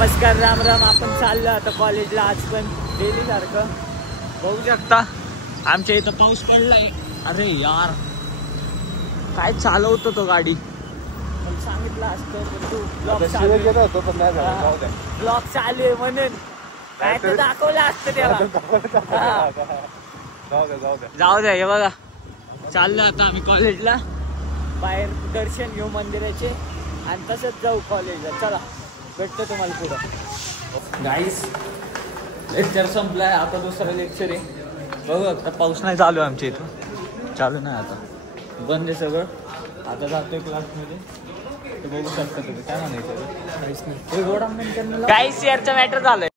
नमस्कार राम राम. आपण चाललो आता कॉलेजला. आज पण डेली सारखं बघू शकता आमच्या इथं पाऊस पडलाय. अरे यार काय चालवतो तो गाडी. मला सांगितलं असतं पण तू ब्लॉग चालू आहे म्हणून काय तर दाखवलं असतं त्याला. जाऊ द्या. हे बघा चाललो आता आम्ही कॉलेजला. बाहेर दर्शन घेऊ मंदिराचे आणि तसंच जाऊ कॉलेजला. चला भेटतो तुम्हाला पुढं. गाईस लेक्चर संपलाय. आता दुसरं लेक्चर आहे. बघू आता पाऊस नाही चालू आहे आमच्या इथं. चालू नाही आता, बंद आहे सगळं. आता जातोय क्लासमध्ये. ते बघू शकता तुम्ही. काय म्हणायचं गाईस यारचं मॅटर झालंय.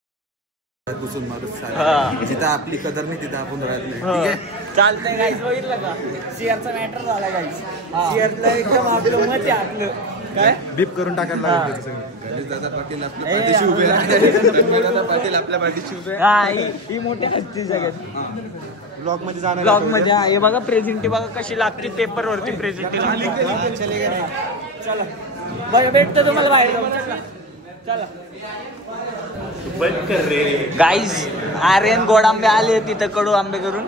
जिथं आपली कदर नाही तिथं आपण राहत नाही. ठीक आहे चालतंय गाईस. बघितलं का सीआरचा मॅटर झाला गाईस. सीआरला एकदम आपलं मत आहे आपलं. काय बीप करून टाकायला लागलं. गणेश दादा पाटील आपल्या पाठीशी उभे रंजन दादा पाटील आपल्या पाठीशी उभे. ही मोठ्या हस्ती जगात ब्लॉग मध्ये जाणार. ब्लॉग मध्ये हे बघा प्रेझेंटी बघा कशी लागते पेपर वरती प्रेझेंटी. चला बरं भेटतो तुम्हाला बाहेर जाऊन. चला गाईज. आर्यन गोड आंबे आले तिथं. कडू आंबे करून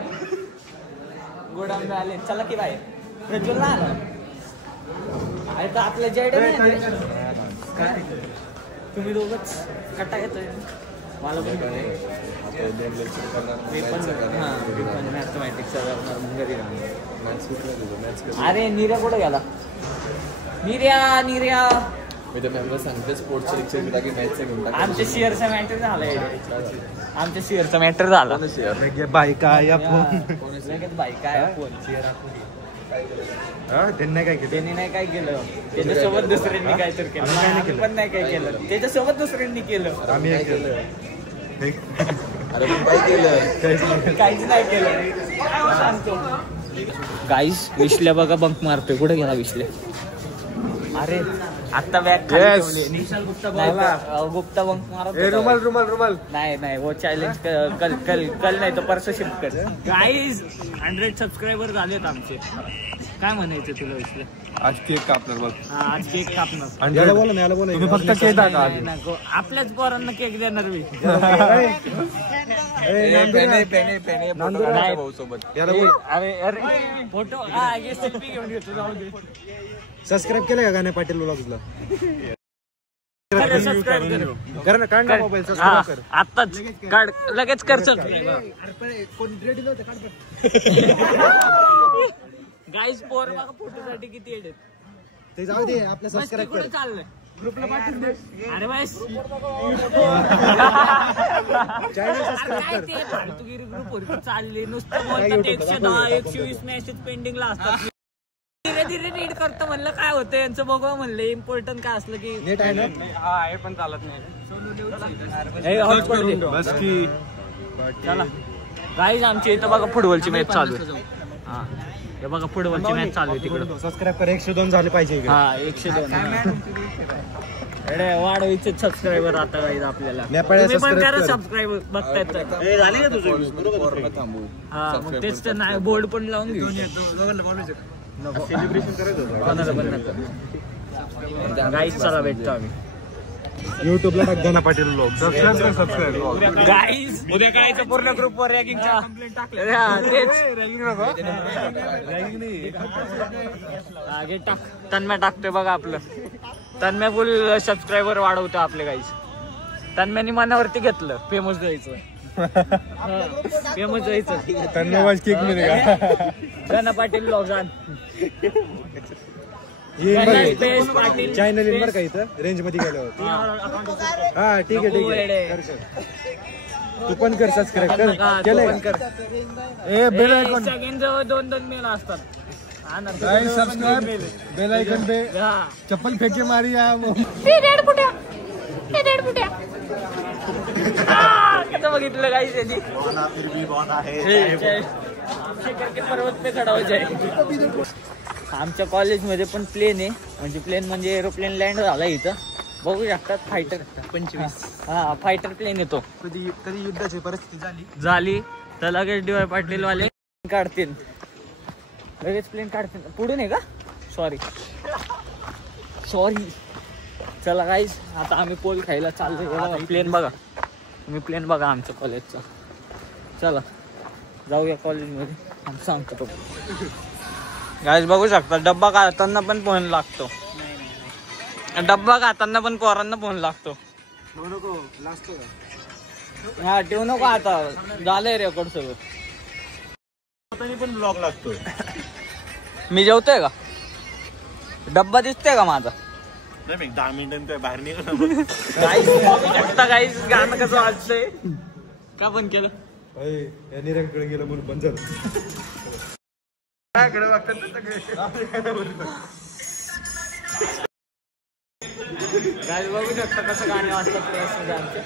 गोड आंबे आले. चला की बाहेर. प्रज्वल ना आला. अरे तर आपल्या जयडे नाही काय तुम्ही दोघंच कट्टा घेतोय. मला अरे निर्या कुठं गेला. निर्या सांगते स्पोर्ट्स घेऊन आमच्या शेअरचा मॅटर झालाय. आमच्या शेअरचा मॅटर झाला. बाईक त्यांनी काय केलं. त्यांनी नाही काय केलं. त्याच्यासोबत दुसऱ्यांनी काय तर केलं. पण नाही काय केलं. त्याच्यासोबत दुसऱ्यांनी केलं. आम्ही केलं. अरे काय केलं. काहीच नाही केलं सांगतो. गाईस विश्ल्या बघा बंक मारतोय. कुठे गेला विश्ल्या. अरे आता बॅग गुप्ता बंक मारत. रुमाल नाही वो चॅलेंज कल नाही तो परसों शिफ्ट कर. गाईज 100 सबस्क्रायबर झालेत आमचे. काय म्हणायचं तुला विश्ल्या. आज केक कापणार बघ. आज केक कापणार. तुम्ही फक्त केक दाखवा. आपल्याच पोरांना केक देणार मी. अरे फोटो सेल्फी घेऊन घेतो. जाऊ दे. सबस्क्राईब केलं का गाणे पाटील व्लॉग्सला. कर ना. काढ ना मोबाईल. सबस्क्राईब कर आताच. काढ लगेच कर. गाईज पोर बघा फोटोसाठी किती येत. ते जाऊ दे. आपल्या सबस्क्राईब कर. चाललंय ग्रुपला पाठवून दे. अरे बाय काय ते फालतूगिरी ग्रुप वर चालले नुसतं बोलतात. 110 120 मेसेज पेंडिंगला असतात. धीरे धीरे रीड करतो म्हणलं काय होतं यांचं बघू म्हणलं. इम्पॉर्टंट काय असलं की नेट आहे ना. हे पण चालत नाही. बस की चला गाईज आमच्या इथं बघा फुटबॉलची मॅच चालू आहे. हा हे बघा फुटबॉलची मॅच चालू आहे तिकडं. सबस्क्राईब कर. 102 झाले पाहिजे. हा 102. वाढवायचे सबस्क्रायबर आता गाईज आपल्याला. सबस्क्रायबर बघतायत. झाले का तुझं. हा मग तेच तर नाही. बोर्ड पण लावून घेऊ. सेलिब्रेशन करायचं गाईज. चला भेटतो आम्ही युट्यूबला टाक गाणा पाटील व्लॉग. Subscribe guys. उद्या काय पूर्ण ग्रुप वर रॅगिंगचा टाक. तन्मय टाकतोय बघा आपलं. तन्मय फुल सबस्क्रायबर वाढवतो आपले गाईज. तन्मयनी मनावरती घेतलं फेमस जायचं. फेमस जायचं. धन्यवाद. केक मिळेल. गाणा पाटील व्लॉग आण. चॅनल नंबर का इथं रेंज मध्ये गेल्यावर. हा ठीक आहे. तू पण कर. सबस्क्राईब कर. केलं कर. बेल आयकॉन सगळ्यांजवळ 2-2 मेल असतात. सबस्क्राईब बेल आयकॉन पे चप्पल फेके मारी. कसं बघितलं काही त्यांनी. पर्वत पे खडा हो जाए. आमच्या कॉलेजमध्ये पण प्लेन आहे. म्हणजे एरोप्लेन लँड झाला इथं. बघू शकतात. फायटर 25. हा फायटर प्लेन येतो. कधी युद्धाची परिस्थिती झाली तर लगेच DY पाटील वाले काढतील. लगेच प्लेन काढतील. पुढून आहे का. सॉरी चला गाईज आता आम्ही पोल खायला चाललोय. प्लेन बघा तुम्ही, प्लेन बघा आमच्या कॉलेजचा. चला जाऊया कॉलेजमध्ये आम्ही सांगतो तो. गाईज बघू शकता डब्बा खाताना पण फोन लागतो. डब्बा खाताना पण पोरांना फोन लागतो. हा ठेवू नको आता, झालंय रेकॉर्ड सगळं. पण ब्लॉग लागतोय. मी जेवतोय का? डब्बा दिसतोय का माझा? नाही 10 मिनिटांनी बाहेर निघा. गाईस गाणं कसं वाजतंय का बंद केलं? या निरंकडे गेलं म्हणून बंद झालं. गाईस बघू शकता कसं गाणे वाजतात आमचे.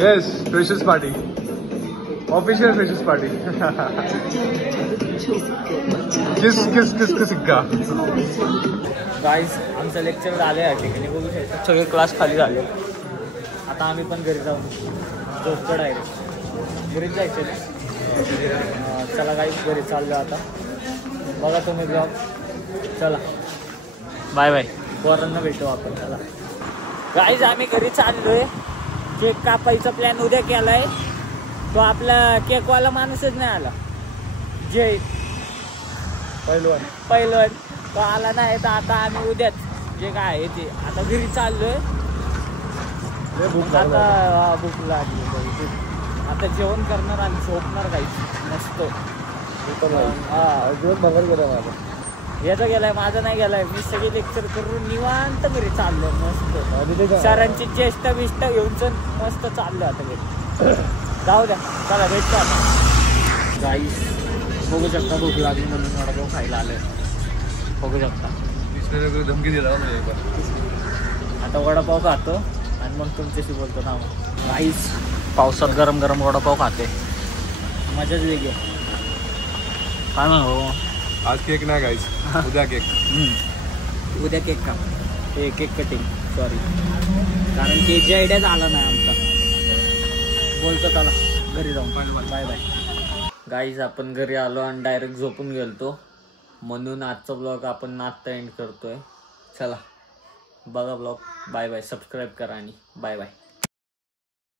Yes, freshers party. Official freshers party. किस का. गाईस आमचं लेक्चर झालं या ठिकाणी बघू शकतो. सगळे क्लास खाली झाले. आता आम्ही पण घरी जाऊ. झोपतो डायरेक्ट. घरीच जायचं ना. चला गाईस घरी चाललो आता. बघा तुम्ही ब्लॉग. चला बाय बाय. पोरांना भेटू आपण. चला गाईज आम्ही घरी चाललोय. केक कापायचा प्लॅन उद्या केलाय. तो आपला केकवाला माणूसच नाही आला. जय पहिलवान तो आला नाही. तर आता आम्ही उद्याच जे काय आहे ते आता घरी चाललोय. आता भूक लागली. आता जेवण करणार आणि झोपणार काहीच मस्त. हा दिवस बघत गेला माझा. याचा गेलाय माझा नाही गेलाय. मी सगळे लेक्चर करून निवांत घरी चाललोय मस्त. सरांची चेष्ट बिष्ट घेऊन मस्त चाललोय आता घरी. जाऊ द्या चला भेटतो आता. गाईस बघू शकता भूक लागली म्हणून वडापाव खायला आलोय. बघू शकता धमकी दिला. आता वडापाव खातो आणि मग तुमच्याशी बोलतो ना. गाईस पावसात गरम गरम वडापाव खाते. मजाच वेगळी. काय म्हणू आज केक नाही गाईस, उद्या केक. उद्या केक का केक कटिंग सॉरी, कारण केकची आयडियाच आला नाही आमचा. बोलतो त्याला घरी जाऊन. Bye bye guys. आपण घरी आलो आणि डायरेक्ट झोपून गेलतो म्हणून आजचा ब्लॉग आपण आत्ता एंड करतोय. चला बघा ब्लॉग. Bye bye. सबस्क्राईब करा आणि बाय बाय.